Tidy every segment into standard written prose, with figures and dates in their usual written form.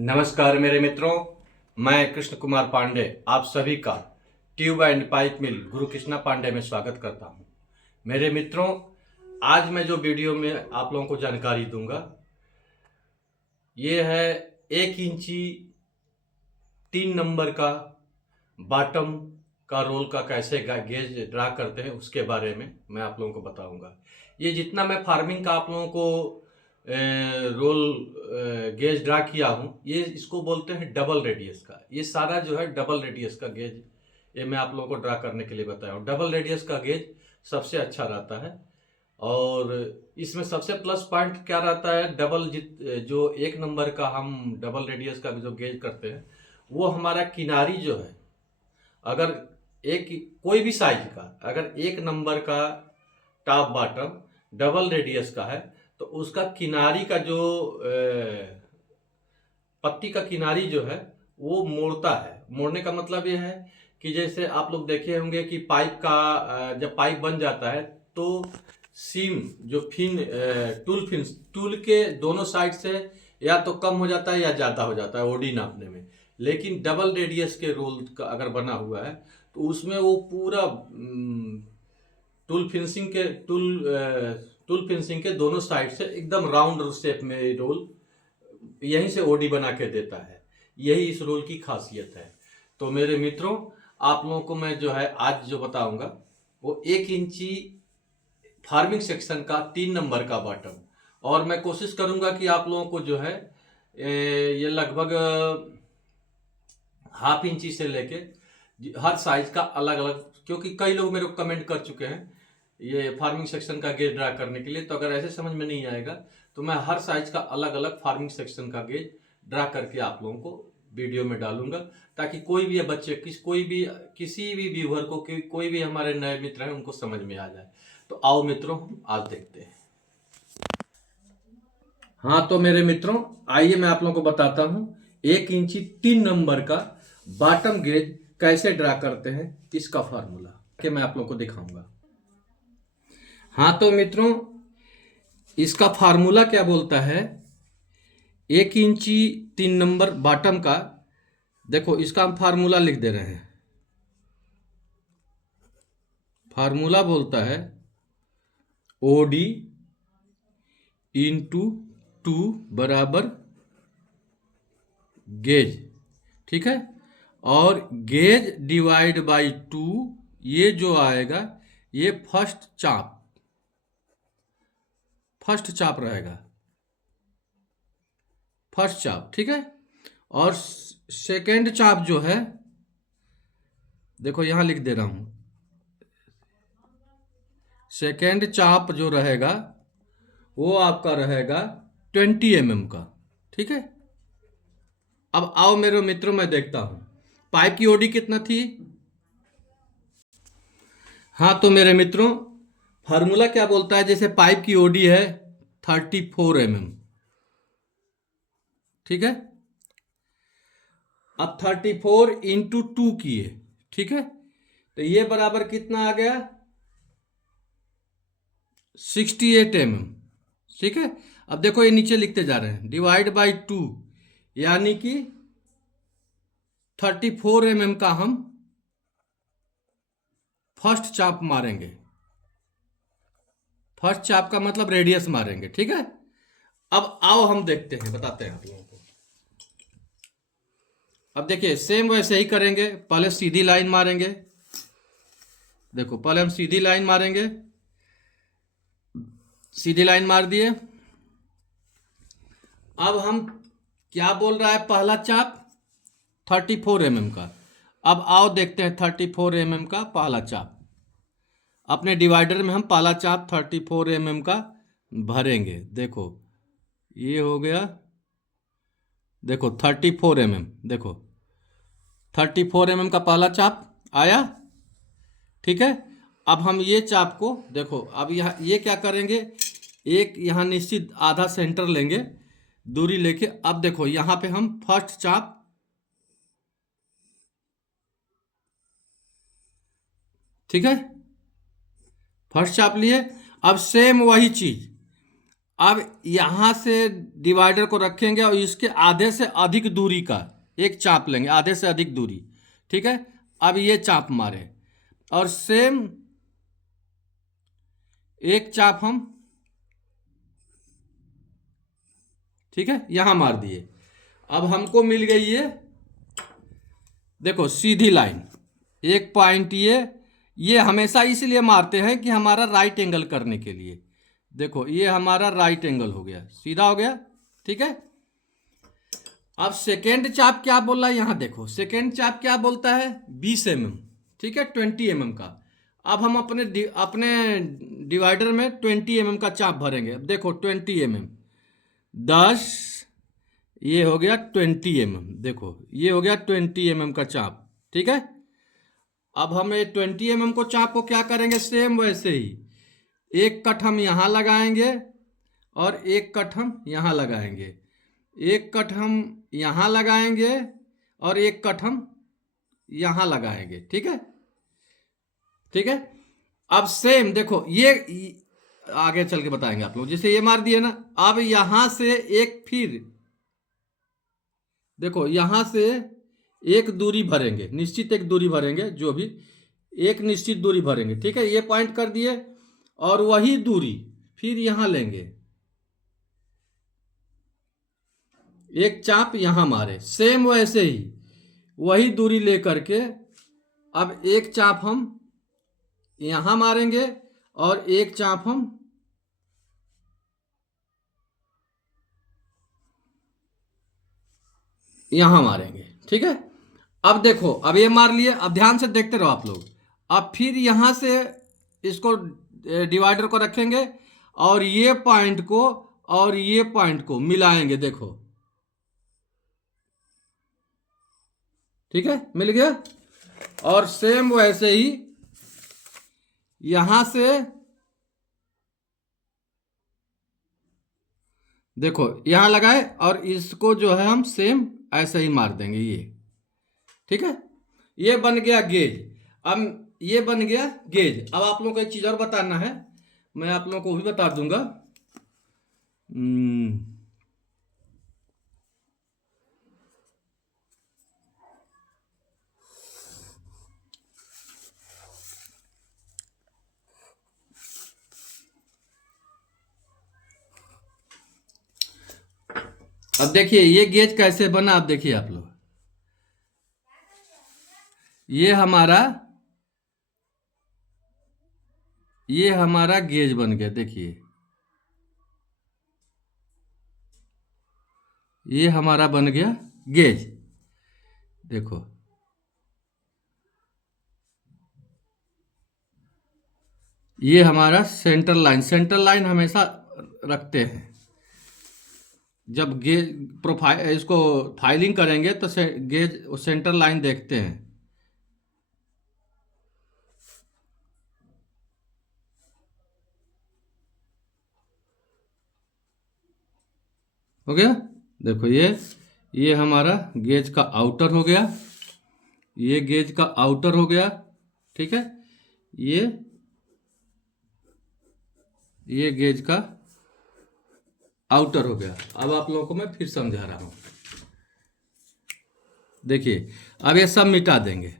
नमस्कार मेरे मित्रों, मैं कृष्ण कुमार पांडे आप सभी का ट्यूब एंड पाइप मिल गुरु कृष्णा पांडे में स्वागत करता हूं। मेरे मित्रों, आज मैं जो वीडियो में आप लोगों को जानकारी दूंगा ये है 1 इंची 3 नंबर का बॉटम का रोल का कैसे गेज ड्रा करते हैं उसके बारे में मैं आप लोगों को बताऊंगा। ये जितना मैं फार्मिंग का आप लोगों को रोल गेज ड्रा किया हूँ, ये इसको बोलते हैं डबल रेडियस का। ये सारा जो है डबल रेडियस का गेज ये मैं आप लोगों को ड्रा करने के लिए बताया हूँ। डबल रेडियस का गेज सबसे अच्छा रहता है और इसमें सबसे प्लस पॉइंट क्या रहता है, जो 1 नंबर का हम डबल रेडियस का जो गेज करते हैं वो हमारा किनारी जो है, अगर एक कोई भी साइज का अगर 1 नंबर का टॉप बॉटम डबल रेडियस का है तो उसका किनारी का जो पत्ती का किनारी जो है वो मोड़ता है। मोड़ने का मतलब ये है कि जैसे आप लोग देखे होंगे कि पाइप का जब पाइप बन जाता है तो सीम जो टूल के दोनों साइड से या तो कम हो जाता है या ज़्यादा हो जाता है ओडी नापने में। लेकिन डबल रेडियस के रोल का अगर बना हुआ है तो उसमें वो पूरा टूल फिनिशिंग के दोनों साइड से एकदम राउंड शेप में रोल यहीं से ओडी बना के देता है। यही इस रोल की खासियत है। तो मेरे मित्रों, आप लोगों को मैं जो है आज जो बताऊंगा वो 1 इंची फार्मिंग सेक्शन का 3 नंबर का बॉटम, और मैं कोशिश करूंगा कि आप लोगों को जो है ये लगभग ½ इंची से लेके हर साइज का अलग अलग, क्योंकि कई लोग मेरे को कमेंट कर चुके हैं ये फार्मिंग सेक्शन का गेज ड्रा करने के लिए। तो अगर ऐसे समझ में नहीं आएगा तो मैं हर साइज का अलग अलग फार्मिंग सेक्शन का गेज ड्रा करके आप लोगों को वीडियो में डालूंगा, ताकि कोई भी बच्चे किसी भी व्यूअर को कोई भी हमारे नए मित्र हैं उनको समझ में आ जाए। तो आओ मित्रों, हम आज देखते हैं। हाँ तो मेरे मित्रों, आइए मैं आप लोगों को बताता हूँ 1 इंची 3 नंबर का बॉटम गेज कैसे ड्रा करते हैं, इसका फार्मूला कि मैं आप लोगों को दिखाऊंगा। हाँ तो मित्रों, इसका फार्मूला क्या बोलता है 1 इंची 3 नंबर बॉटम का। देखो इसका हम फार्मूला लिख दे रहे हैं। फार्मूला बोलता है ओडी इंटू 2 बराबर गेज, ठीक है। और गेज डिवाइड बाई 2 ये जो आएगा ये फर्स्ट चाप रहेगा, फर्स्ट चाप, ठीक है। और सेकेंड चाप जो है, देखो यहां लिख दे रहा हूं, सेकेंड चाप जो रहेगा वो आपका रहेगा 20 mm का, ठीक है। अब आओ मेरे मित्रों, मैं देखता हूं पाइप की ओडी कितना थी। हाँ तो मेरे मित्रों, फार्मूला क्या बोलता है, जैसे पाइप की ओडी है 34 mm, ठीक है। अब 34 इंटू 2 किए, ठीक है, तो ये बराबर कितना आ गया 68 mm, ठीक है। अब देखो ये नीचे लिखते जा रहे हैं डिवाइड बाई 2, यानी कि 34 mm का हम फर्स्ट चाप मारेंगे। फर्स्ट चाप का मतलब रेडियस मारेंगे, ठीक है। अब आओ हम देखते हैं, बताते हैं आप लोगों को। अब देखिए सेम वैसे ही करेंगे, पहले सीधी लाइन मारेंगे। देखो पहले हम सीधी लाइन मारेंगे, सीधी लाइन मार दिए। अब हम क्या बोल रहा है, पहला चाप 34 mm का। अब आओ देखते हैं 34 mm का पहला चाप। अपने डिवाइडर में हम पहला चाप 34 mm का भरेंगे। देखो ये हो गया, देखो 34 mm, देखो 34 mm का पहला चाप आया, ठीक है। अब हम ये चाप को देखो, अब यहाँ ये क्या करेंगे, एक यहाँ निश्चित आधा सेंटर लेंगे दूरी लेके। अब देखो यहाँ पे हम फर्स्ट चाप, ठीक है, फर्स्ट चाप लिए। अब सेम वही चीज अब यहाँ से डिवाइडर को रखेंगे और इसके आधे से अधिक दूरी का एक चाप लेंगे, आधे से अधिक दूरी, ठीक है। अब ये चाप मारे और सेम एक चाप हम, ठीक है, यहां मार दिए। अब हमको मिल गई ये, देखो सीधी लाइन, एक पॉइंट ये हमेशा इसलिए मारते हैं कि हमारा राइट एंगल करने के लिए। देखो ये हमारा राइट एंगल हो गया, सीधा हो गया, ठीक है। अब सेकेंड चाप क्या बोल रहा है, यहां देखो सेकेंड चाप क्या बोलता है, 20 mm, ठीक है, 20 mm का। अब हम अपने डिवाइडर में 20 mm का चाप भरेंगे। अब देखो 20 mm, 10, ये हो गया 20 mm, देखो ये हो गया 20 mm का चाप, ठीक है। अब हम ये 20 mm को चाप को क्या करेंगे, सेम वैसे ही एक कट हम यहाँ लगाएंगे और एक कट हम यहाँ लगाएंगे, एक कट हम यहाँ लगाएंगे और एक कट हम यहाँ लगाएंगे, ठीक है, ठीक है। अब सेम देखो ये आगे चल के बताएंगे आप लोग, जैसे ये मार दिए ना। अब यहां से एक, फिर देखो यहां से एक दूरी भरेंगे, निश्चित एक दूरी भरेंगे, जो भी एक निश्चित दूरी भरेंगे, ठीक है। ये पॉइंट कर दिए और वही दूरी फिर यहां लेंगे, एक चाप यहां मारे, सेम वैसे ही वही दूरी लेकर के अब एक चाप हम यहां मारेंगे और एक चाप हम यहां मारेंगे, ठीक है। अब देखो, अब ये मार लिए, अब ध्यान से देखते रहो आप लोग। अब फिर यहां से इसको डिवाइडर को रखेंगे और ये पॉइंट को और ये पॉइंट को मिलाएंगे, देखो, ठीक है, मिल गया। और सेम वैसे ही यहां से देखो यहां लगाए और इसको जो है हम सेम ऐसे ही मार देंगे, ये, ठीक है। ये बन गया गेज। अब ये बन गया गेज। अब आप लोगों को एक चीज और बताना है, मैं आप लोगों को भी बता दूंगा। अब देखिए ये गेज कैसे बना, अब देखिए आप लोग, ये हमारा गेज बन गया, देखिए ये हमारा बन गया गेज, देखो ये हमारा सेंटर लाइन हमेशा रखते हैं। जब गेज प्रोफाइल इसको फाइलिंग करेंगे तो गेज सेंटर लाइन देखते हैं। हो गया, देखो ये हमारा गेज का आउटर हो गया, ये गेज का आउटर हो गया, ठीक है। ये गेज का आउटर हो गया। अब आप लोगों को मैं फिर समझा रहा हूं, देखिए अब ये सब मिटा देंगे,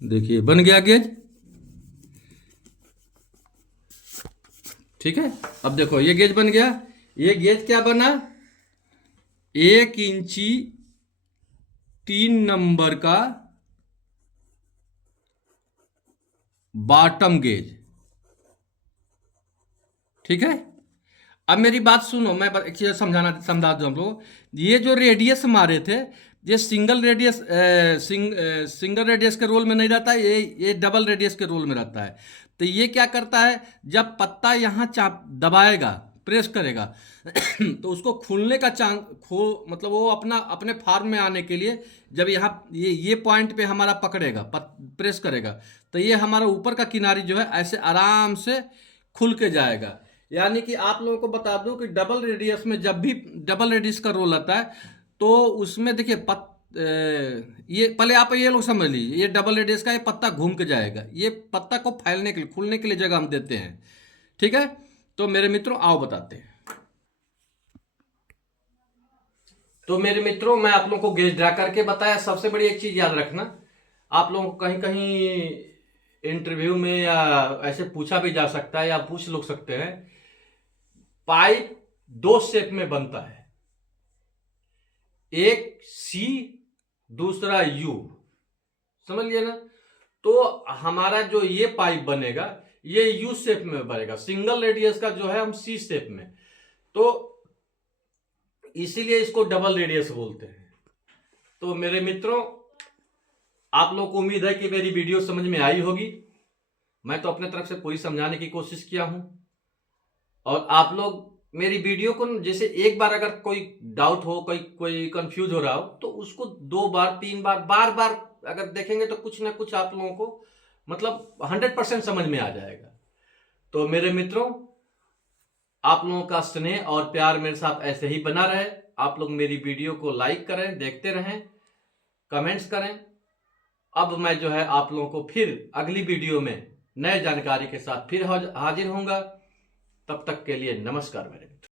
देखिए बन गया गेज, ठीक है। अब देखो ये गेज बन गया। ये गेज क्या बना, 1 इंची 3 नंबर का बॉटम गेज, ठीक है। अब मेरी बात सुनो, मैं एक चीज समझा दूं हम लोग। ये जो रेडियस मारे थे, ये सिंगल रेडियस के रोल में नहीं रहता है, ये डबल रेडियस के रोल में रहता है। तो ये क्या करता है, जब पत्ता यहाँ चाप दबाएगा, प्रेस करेगा तो उसको खुलने का चांस मतलब वो अपने फार्म में आने के लिए, जब यहाँ ये पॉइंट पे हमारा पकड़ेगा, प्रेस करेगा, तो ये हमारा ऊपर का किनारी जो है ऐसे आराम से खुल के जाएगा। यानी कि आप लोगों को बता दूं कि डबल रेडियस में जब भी डबल रेडियस का रोल आता है तो उसमें देखिए ये पहले आप ये लोग समझ लीजिए, ये डबल रेडियस का ये पत्ता घूम के जाएगा, ये पत्ता को फैलने के लिए, खुलने के लिए जगह हम देते हैं। ठीक है, तो मेरे मित्रों आओ बताते हैं। तो मेरे मित्रों, मैं आप लोगों को गेज ड्रा करके बताया। सबसे बड़ी एक चीज याद रखना, आप लोगों को कहीं कहीं इंटरव्यू में या ऐसे पूछा भी जा सकता है या पूछ लोग सकते हैं, पाइप दो शेप में बनता है, एक सी दूसरा यू, समझ लिया ना। तो हमारा जो ये पाइप बनेगा ये यू शेप में बनेगा, सिंगल रेडियस का जो है हम सी शेप में, तो इसीलिए इसको डबल रेडियस बोलते हैं। तो मेरे मित्रों, आप लोगों को उम्मीद है कि मेरी वीडियो समझ में आई होगी। मैं तो अपने तरफ से पूरी समझाने की कोशिश किया हूं, और आप लोग मेरी वीडियो को जैसे एक बार अगर कोई डाउट हो, कोई कंफ्यूज हो रहा हो, तो उसको 2 बार 3 बार बार बार अगर देखेंगे तो कुछ ना कुछ आप लोगों को मतलब 100% समझ में आ जाएगा। तो मेरे मित्रों, आप लोगों का स्नेह और प्यार मेरे साथ ऐसे ही बना रहे। आप लोग मेरी वीडियो को लाइक करें, देखते रहें, कमेंट्स करें। अब मैं जो है आप लोगों को फिर अगली वीडियो में नए जानकारी के साथ फिर हाजिर होऊंगा। तब तक के लिए नमस्कार मेरे मित्र।